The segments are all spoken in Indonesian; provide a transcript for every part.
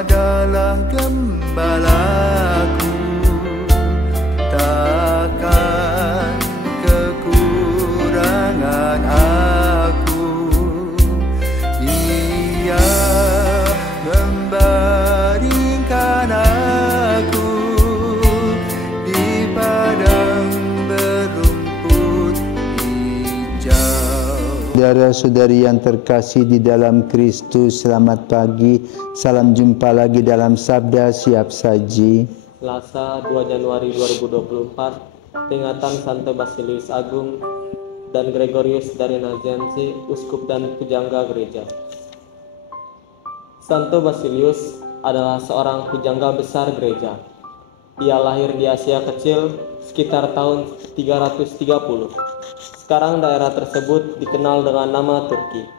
adalah gembalaku, takkan kekurangan aku. Ia membaringkan aku di padang berumput hijau. Saudara-saudari yang terkasih di dalam Kristus, selamat pagi. Salam jumpa lagi dalam Sabda Siap Saji. Selasa 2 Januari 2024, peringatan Santo Basilius Agung dan Gregorius dari Nazianzi, Uskup dan Pujangga Gereja. Santo Basilius adalah seorang pujangga besar gereja. Ia lahir di Asia Kecil sekitar tahun 330. Sekarang daerah tersebut dikenal dengan nama Turki.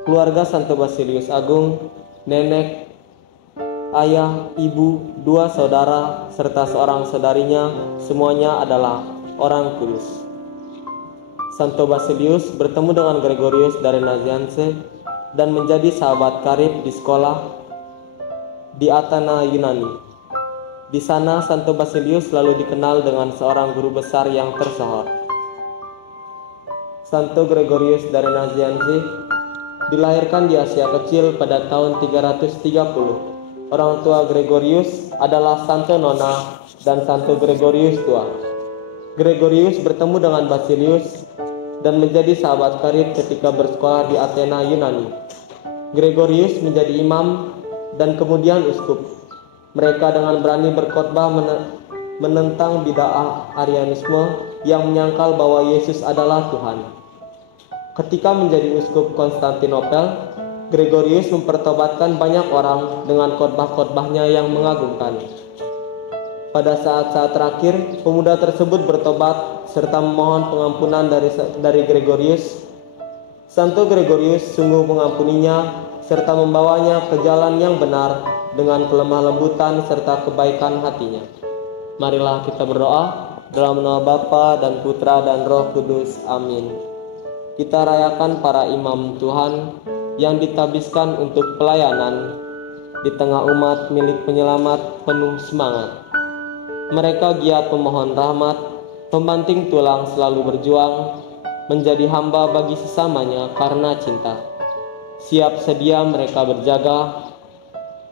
Keluarga Santo Basilius Agung, nenek, ayah, ibu, 2 saudara, serta seorang saudarinya, semuanya adalah orang kudus. Santo Basilius bertemu dengan Gregorius dari Nazianze dan menjadi sahabat karib di sekolah di Athena, Yunani. Di sana Santo Basilius selalu dikenal dengan seorang guru besar yang tersohor. Santo Gregorius dari Nazianzi dilahirkan di Asia Kecil pada tahun 330. Orang tua Gregorius adalah Santo Nona dan Santo Gregorius tua. Gregorius bertemu dengan Basilius dan menjadi sahabat karib ketika bersekolah di Athena, Yunani. Gregorius menjadi imam dan kemudian uskup. Mereka dengan berani berkhotbah menentang bid'ah Arianisme yang menyangkal bahwa Yesus adalah Tuhan. Ketika menjadi uskup Konstantinopel, Gregorius mempertobatkan banyak orang dengan khotbah-khotbahnya yang mengagumkan. Pada saat-saat terakhir, pemuda tersebut bertobat serta memohon pengampunan dari Gregorius. Santo Gregorius sungguh mengampuninya serta membawanya ke jalan yang benar dengan kelemah lembutan serta kebaikan hatinya. Marilah kita berdoa dalam nama Bapa dan Putra dan Roh Kudus. Amin. Kita rayakan para imam Tuhan yang ditabiskan untuk pelayanan di tengah umat milik penyelamat penuh semangat. Mereka giat memohon rahmat, pembanting tulang selalu berjuang, menjadi hamba bagi sesamanya karena cinta. Siap sedia mereka berjaga,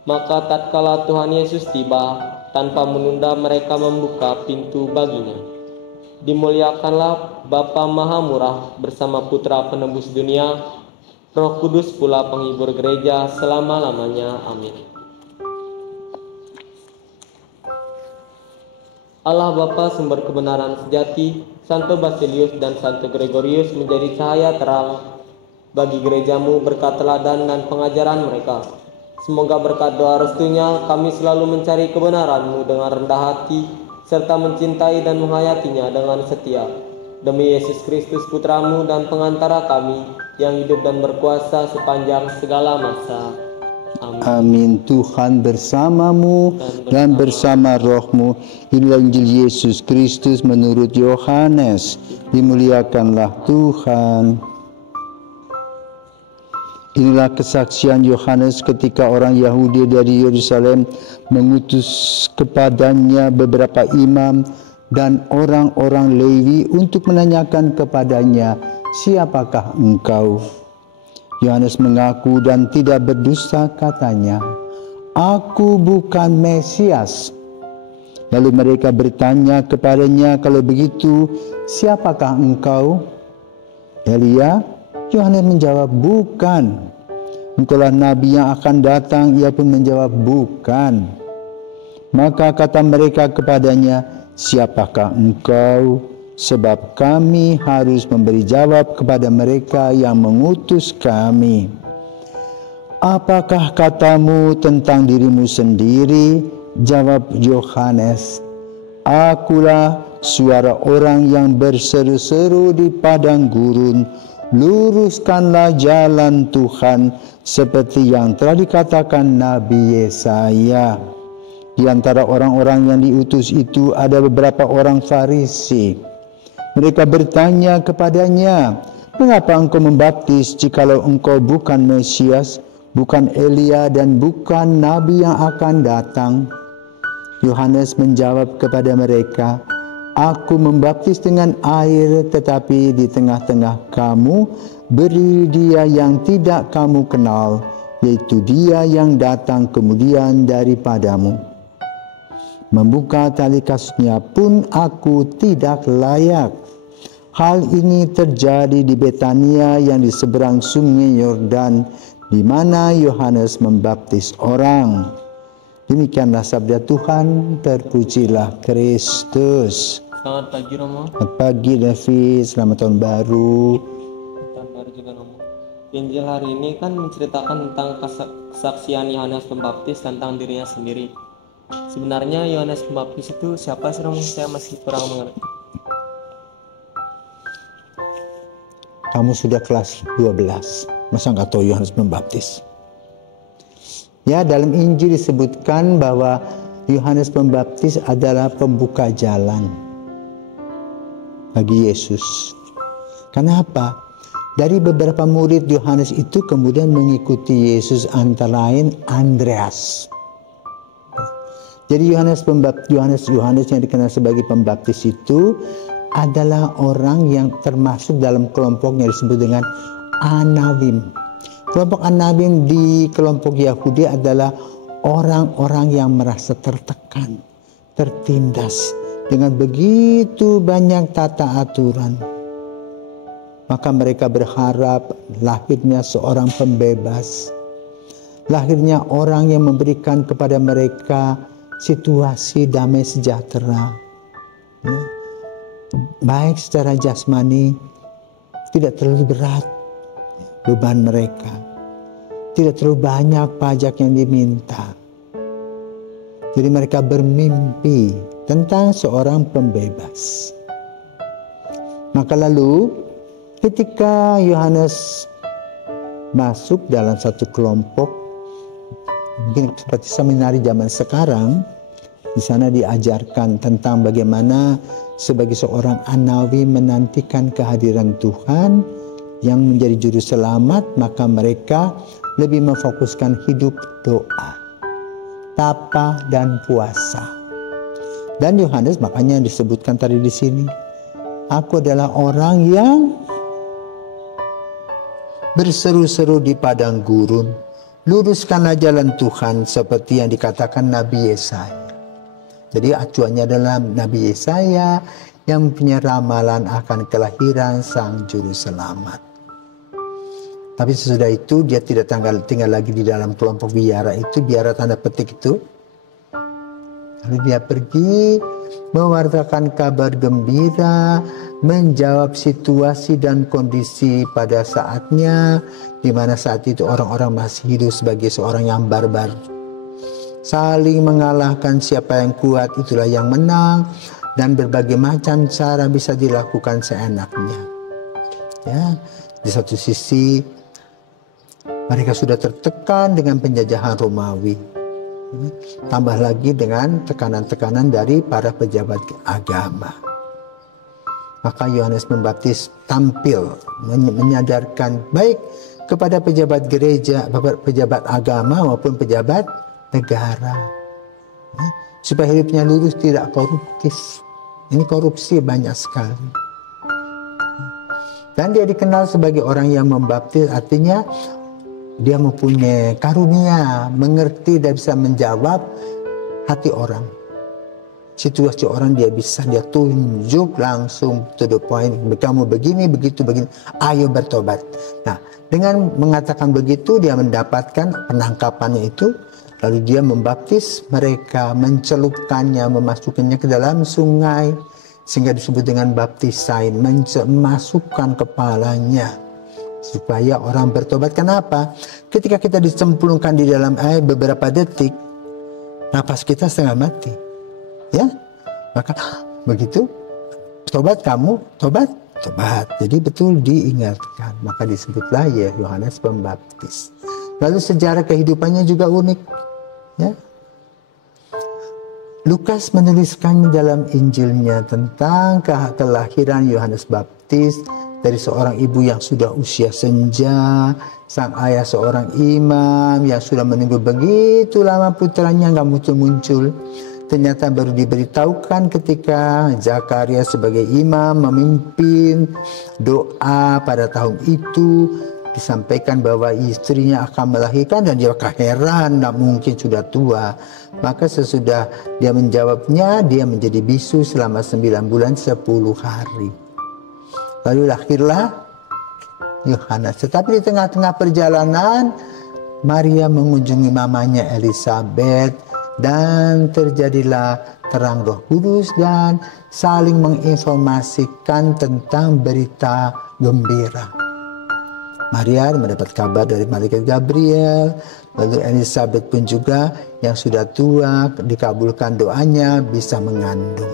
maka tatkala Tuhan Yesus tiba, tanpa menunda mereka membuka pintu baginya. Dimuliakanlah Bapa Maha Murah bersama Putra Penebus dunia, Roh Kudus pula penghibur gereja selama-lamanya. Amin. Allah Bapa sumber kebenaran sejati, Santo Basilius dan Santo Gregorius menjadi cahaya terang bagi gerejamu berkat teladan dan pengajaran mereka. Semoga berkat doa restunya kami selalu mencari kebenaran-Mu dengan rendah hati serta mencintai dan menghayatinya dengan setia. Demi Yesus Kristus Putra-Mu dan pengantara kami yang hidup dan berkuasa sepanjang segala masa. Amin. Amin. Tuhan bersamamu dan bersama rohmu. Inilah Injil Yesus Kristus menurut Yohanes. Dimuliakanlah Tuhan. Inilah kesaksian Yohanes ketika orang Yahudi dari Yerusalem mengutus kepadanya beberapa imam dan orang-orang Lewi untuk menanyakan kepadanya, "Siapakah engkau?" Yohanes mengaku dan tidak berdusta, katanya, "Aku bukan Mesias." Lalu mereka bertanya kepadanya, "Kalau begitu, siapakah engkau?" Elia? Yohanes menjawab, "Bukan." "Engkaulah nabi yang akan datang?" Ia pun menjawab, "Bukan." Maka kata mereka kepadanya, "Siapakah engkau? Sebab kami harus memberi jawab kepada mereka yang mengutus kami." "Apakah katamu tentang dirimu sendiri?" Jawab Yohanes, "Akulah suara orang yang berseru-seru di padang gurun, luruskanlah jalan Tuhan, seperti yang telah dikatakan Nabi Yesaya." Di antara orang-orang yang diutus itu ada beberapa orang Farisi. Mereka bertanya kepadanya, "Mengapa engkau membaptis jikalau engkau bukan Mesias, bukan Elia dan bukan nabi yang akan datang. Yohanes menjawab kepada mereka, Aku membaptis dengan air, tetapi di tengah-tengah kamu berdiri Dia yang tidak kamu kenal, yaitu Dia yang datang kemudian daripadamu. Membuka tali kasutnya pun aku tidak layak. Hal ini terjadi di Betania yang di seberang sungai Yordan, di mana Yohanes membaptis orang. Demikianlah sabda Tuhan, terpujilah Kristus. Selamat pagi Romo. Selamat pagi David, selamat tahun baru. Tahun baru juga Romo. Injil hari ini kan menceritakan tentang kesaksian Yohanes Pembaptis tentang dirinya sendiri. Sebenarnya Yohanes Pembaptis itu siapa sih Romo? Saya masih kurang mengerti. Kamu sudah kelas 12, masa nggak tahu Yohanes Pembaptis? Ya, dalam Injil disebutkan bahwa Yohanes Pembaptis adalah pembuka jalan bagi Yesus. Kenapa? Dari beberapa murid Yohanes itu kemudian mengikuti Yesus, antara lain Andreas. Jadi Yohanes yang dikenal sebagai pembaptis itu adalah orang yang termasuk dalam kelompok yang disebut dengan Anawim. Kelompok Anawim di kelompok Yahudi adalah orang-orang yang merasa tertekan, tertindas dengan begitu banyak tata aturan. Maka mereka berharap lahirnya seorang pembebas, lahirnya orang yang memberikan kepada mereka situasi damai sejahtera, ya. Baik secara jasmani, tidak terlalu berat beban mereka, tidak terlalu banyak pajak yang diminta. Jadi mereka bermimpi tentang seorang pembebas. Maka lalu ketika Yohanes masuk dalam satu kelompok, mungkin seperti seminari zaman sekarang, di sana diajarkan tentang bagaimana sebagai seorang Anawi menantikan kehadiran Tuhan yang menjadi juru selamat. Maka mereka lebih memfokuskan hidup doa, tapa dan puasa. Dan Yohanes makanya disebutkan tadi di sini, aku adalah orang yang berseru-seru di padang gurun, luruskanlah jalan Tuhan, seperti yang dikatakan Nabi Yesaya. Jadi acuannya adalah Nabi Yesaya yang punya ramalan akan kelahiran Sang Juru Selamat. Tapi sesudah itu dia tidak tinggal lagi di dalam kelompok biara itu, biara tanda petik itu. Lalu dia pergi mewartakan kabar gembira, menjawab situasi dan kondisi pada saatnya, di mana saat itu orang-orang masih hidup sebagai seorang yang barbar. Saling mengalahkan, siapa yang kuat itulah yang menang, dan berbagai macam cara bisa dilakukan seenaknya. Ya, di satu sisi mereka sudah tertekan dengan penjajahan Romawi, tambah lagi dengan tekanan-tekanan dari para pejabat agama. Maka Yohanes Pembaptis tampil menyadarkan baik kepada pejabat gereja, pejabat agama maupun pejabat negara, supaya hidupnya lurus, tidak koruptif. Ini korupsi banyak sekali. Dan dia dikenal sebagai orang yang membaptis, artinya dia mempunyai karunia, mengerti dan bisa menjawab hati orang. Situasi orang dia tunjuk langsung to the point. Kamu begini, begitu, begini. Ayo bertobat. Nah, dengan mengatakan begitu dia mendapatkan penangkapannya itu. Lalu dia membaptis mereka, mencelupkannya, memasukkannya ke dalam sungai, sehingga disebut dengan baptisain, memasukkan kepalanya supaya orang bertobat. Kenapa? Ketika kita dicemplungkan di dalam air beberapa detik, napas kita setengah mati, ya. Maka begitu tobat, kamu tobat. Jadi betul diingatkan. Maka disebutlah ya Yohanes Pembaptis. Lalu sejarah kehidupannya juga unik. Ya. Lukas menuliskan dalam Injilnya tentang kelahiran Yohanes Baptis dari seorang ibu yang sudah usia senja, sang ayah seorang imam yang sudah menunggu begitu lama putranya nggak muncul-muncul. Ternyata baru diberitahukan ketika Zakaria sebagai imam memimpin doa pada tahun itu, disampaikan bahwa istrinya akan melahirkan dan dia heran, tidak mungkin sudah tua. Maka sesudah dia menjawabnya, dia menjadi bisu selama 9 bulan 10 hari. Lalu lahirlah Yohanes. Tetapi di tengah-tengah perjalanan, Maria mengunjungi mamanya Elizabeth dan terjadilah terang Roh Kudus dan saling menginformasikan tentang berita gembira. Maria mendapat kabar dari malaikat Gabriel, lalu Elizabeth pun juga yang sudah tua dikabulkan doanya bisa mengandung.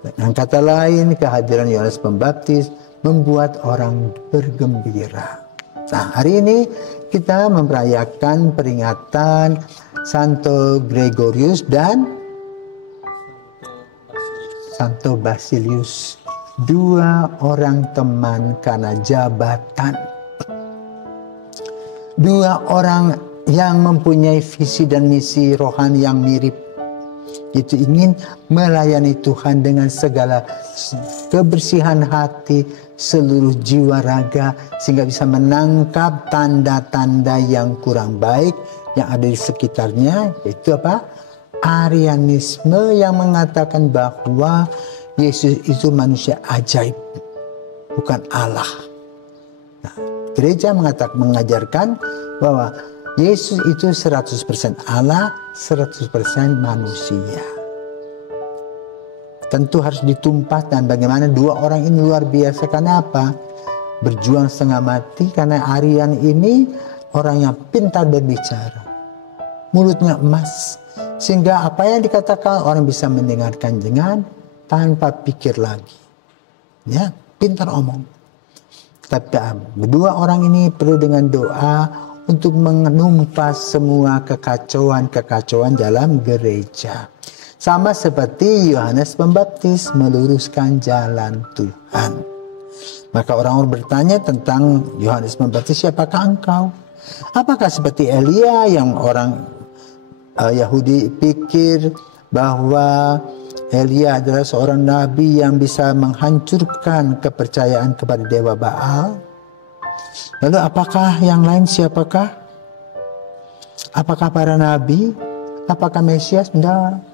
Dengan kata lain, kehadiran Yohanes Pembaptis membuat orang bergembira. Nah, hari ini kita merayakan peringatan Santo Gregorius dan Santo Basilius, dua orang teman karena jabatan. Dua orang yang mempunyai visi dan misi rohani yang mirip, itu ingin melayani Tuhan dengan segala kebersihan hati, seluruh jiwa raga, sehingga bisa menangkap tanda-tanda yang kurang baik yang ada di sekitarnya, yaitu apa? Arianisme yang mengatakan bahwa Yesus itu manusia ajaib, bukan Allah. Nah, gereja mengajarkan bahwa Yesus itu 100% Allah, 100% manusia. Tentu harus ditumpas, dan bagaimana dua orang ini luar biasa. Karena apa? Berjuang setengah mati karena Arian ini orang yang pintar berbicara, mulutnya emas, sehingga apa yang dikatakan orang bisa mendengarkan dengan tanpa pikir lagi. Ya, pintar omong. Tapi kedua orang ini perlu dengan doa untuk menumpas semua kekacauan dalam gereja. Sama seperti Yohanes Pembaptis meluruskan jalan Tuhan. Maka orang-orang bertanya tentang Yohanes Pembaptis, siapakah engkau? Apakah seperti Elia yang orang Yahudi pikir bahwa Elia adalah seorang nabi yang bisa menghancurkan kepercayaan kepada dewa Baal? Lalu apakah yang lain siapakah? Apakah para nabi? Apakah Mesias? Tidak.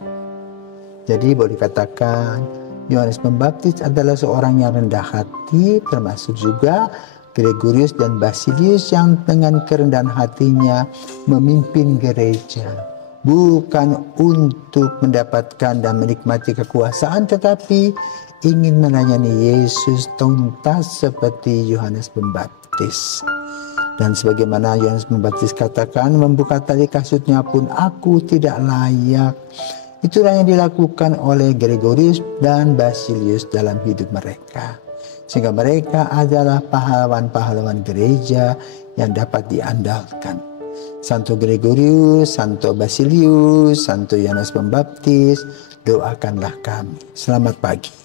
Jadi boleh dikatakan Yohanes Pembaptis adalah seorang yang rendah hati, termasuk juga Gregorius dan Basilius yang dengan kerendahan hatinya memimpin gereja. Bukan untuk mendapatkan dan menikmati kekuasaan, tetapi ingin melayani Yesus tuntas seperti Yohanes Pembaptis. Dan sebagaimana Yohanes Pembaptis katakan, membuka tali kasutnya pun aku tidak layak. Itulah yang dilakukan oleh Gregorius dan Basilius dalam hidup mereka. Sehingga mereka adalah pahlawan-pahlawan gereja yang dapat diandalkan. Santo Gregorius, Santo Basilius, Santo Yohanes Pembaptis, doakanlah kami. Selamat pagi.